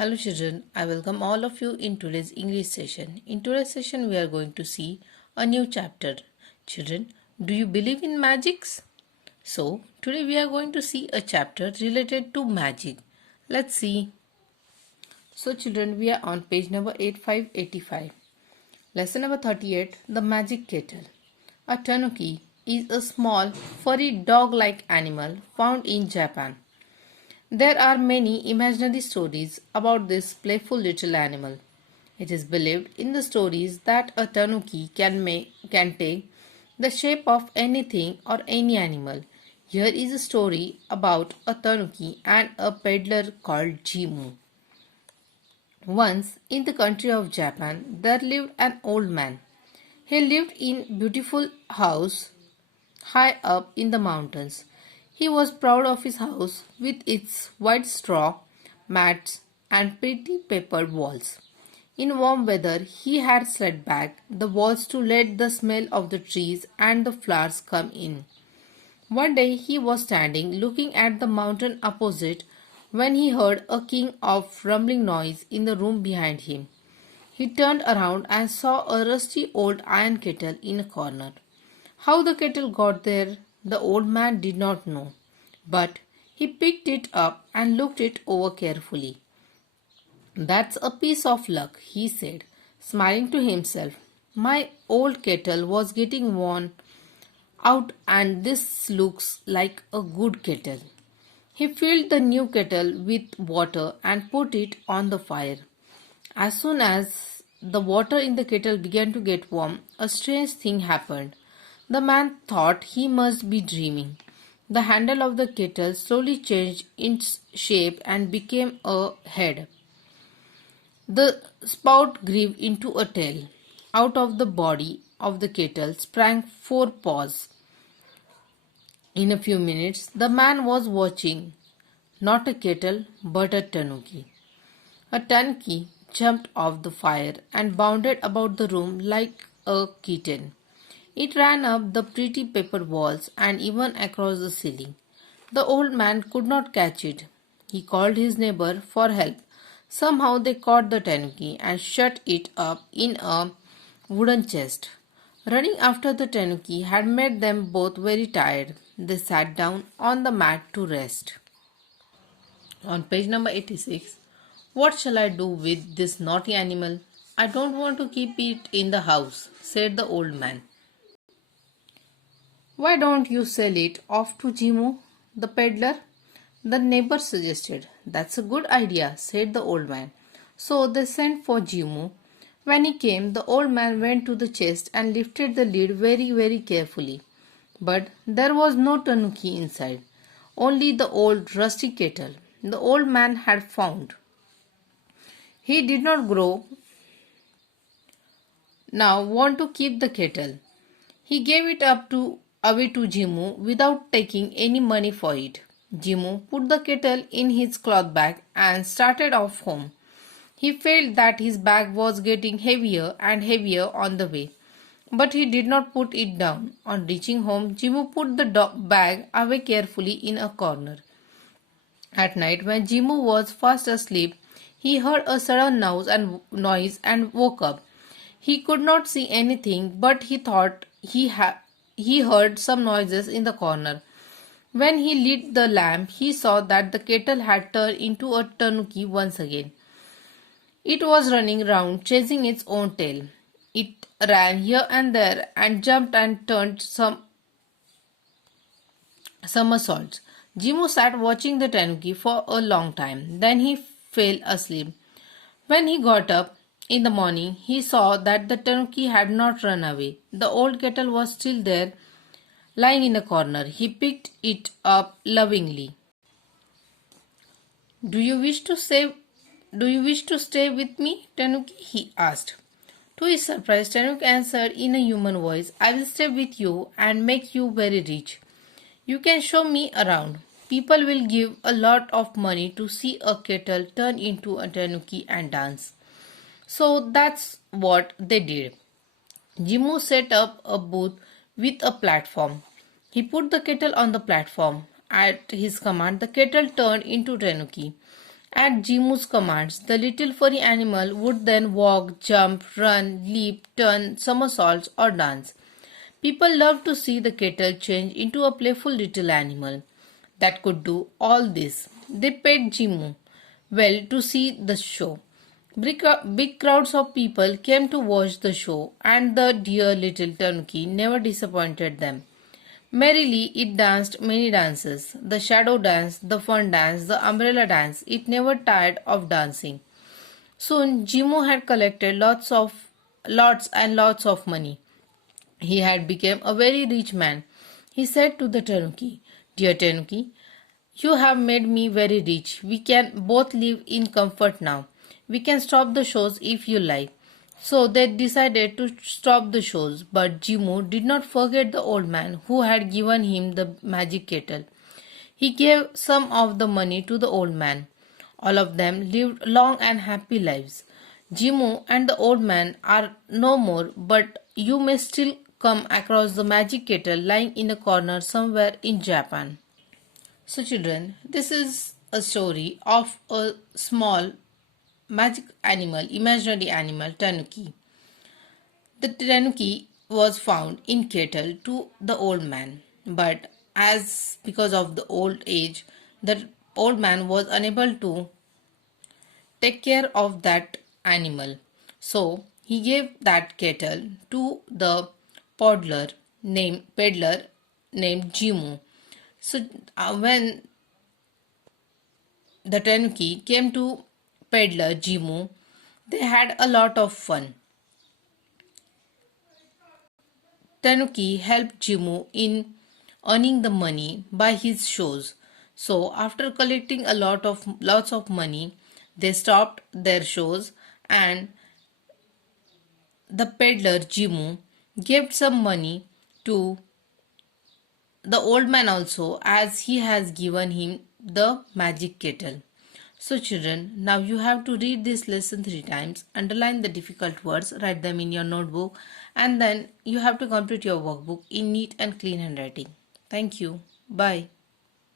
Hello children, I welcome all of you in today's English session. In today's session we are going to see a new chapter. Children, do you believe in magics? So, today we are going to see a chapter related to magic. Let's see. So children, we are on page number 8585. Lesson number 38, The Magic Kettle. A tanuki is a small, furry dog-like animal found in Japan. There are many imaginary stories about this playful little animal. It is believed in the stories that a tanuki can take the shape of anything or any animal. Here is a story about a tanuki and a peddler called Jimu. Once in the country of Japan there lived an old man. He lived in beautiful house high up in the mountains. He was proud of his house with its white straw, mats, and pretty papered walls. In warm weather, he had slid back the walls to let the smell of the trees and the flowers come in. One day he was standing looking at the mountain opposite when he heard a king of rumbling noise in the room behind him. He turned around and saw a rusty old iron kettle in a corner. How the kettle got there, the old man did not know, but he picked it up and looked it over carefully. That's a piece of luck, he said, smiling to himself. My old kettle was getting worn out and this looks like a good kettle. He filled the new kettle with water and put it on the fire. As soon as the water in the kettle began to get warm, a strange thing happened. The man thought he must be dreaming. The handle of the kettle slowly changed its shape and became a head. The spout grew into a tail. Out of the body of the kettle sprang four paws. In a few minutes, the man was watching not a kettle but a tanuki. A tanuki jumped off the fire and bounded about the room like a kitten. It ran up the pretty paper walls and even across the ceiling. The old man could not catch it. He called his neighbor for help. Somehow they caught the tanuki and shut it up in a wooden chest. Running after the tanuki had made them both very tired. They sat down on the mat to rest. On page number 86, what shall I do with this naughty animal? I don't want to keep it in the house, said the old man. Why don't you sell it off to Jimu, the peddler? The neighbor suggested. That's a good idea, said the old man. So they sent for Jimu. When he came, the old man went to the chest and lifted the lid very carefully. But there was no tanuki inside, only the old rusty kettle the old man had found. He did not grow now want to keep the kettle. He gave it away to Jimu without taking any money for it. Jimu put the kettle in his cloth bag and started off home. He felt that his bag was getting heavier and heavier on the way, but he did not put it down. On reaching home, Jimu put the bag away carefully in a corner. At night, when Jimu was fast asleep, he heard a sudden noise and woke up. He could not see anything, but he thought he heard some noises in the corner. When he lit the lamp, he saw that the kettle had turned into a tanuki once again. It was running round, chasing its own tail. It ran here and there and jumped and turned some somersaults. Jimu sat watching the tanuki for a long time. Then he fell asleep. When he got up in the morning, he saw that the tanuki had not run away. The old kettle was still there, lying in a corner. He picked it up lovingly. Do you wish to stay with me, Tanuki? He asked. To his surprise, Tanuki answered in a human voice, I will stay with you and make you very rich. You can show me around. People will give a lot of money to see a kettle turn into a tanuki and dance. So that's what they did. Jimu set up a booth with a platform. He put the kettle on the platform. At his command, the kettle turned into tanuki. At Jimu's commands, the little furry animal would then walk, jump, run, leap, turn, somersaults, or dance. People loved to see the kettle change into a playful little animal that could do all this. They paid Jimu well to see the show. Big crowds of people came to watch the show, and the dear little tanuki never disappointed them. Merrily it danced many dances, the shadow dance, the fun dance, the umbrella dance. It never tired of dancing. Soon Jimo had collected lots and lots of money. He had become a very rich man. He said to the tanuki, "Dear tanuki, you have made me very rich. We can both live in comfort now. We can stop the shows if you like." So they decided to stop the shows, but Jimu did not forget the old man who had given him the magic kettle. He gave some of the money to the old man. All of them lived long and happy lives. Jimu and the old man are no more, but you may still come across the magic kettle lying in a corner somewhere in Japan. So, children, this is a story of a small magic animal, imaginary animal, tanuki. The tanuki was found in kettle to the old man, but as because of the old age, the old man was unable to take care of that animal. So he gave that kettle to the peddler named Jimu. So when the tanuki came to peddler Jimu, they had a lot of fun. Tanuki helped Jimu in earning the money by his shows. So after collecting lots of money, they stopped their shows, and the peddler Jimu gave some money to the old man also, as he has given him the magic kettle. So children, now you have to read this lesson 3 times, underline the difficult words, write them in your notebook, and then you have to complete your workbook in neat and clean handwriting. Thank you. Bye.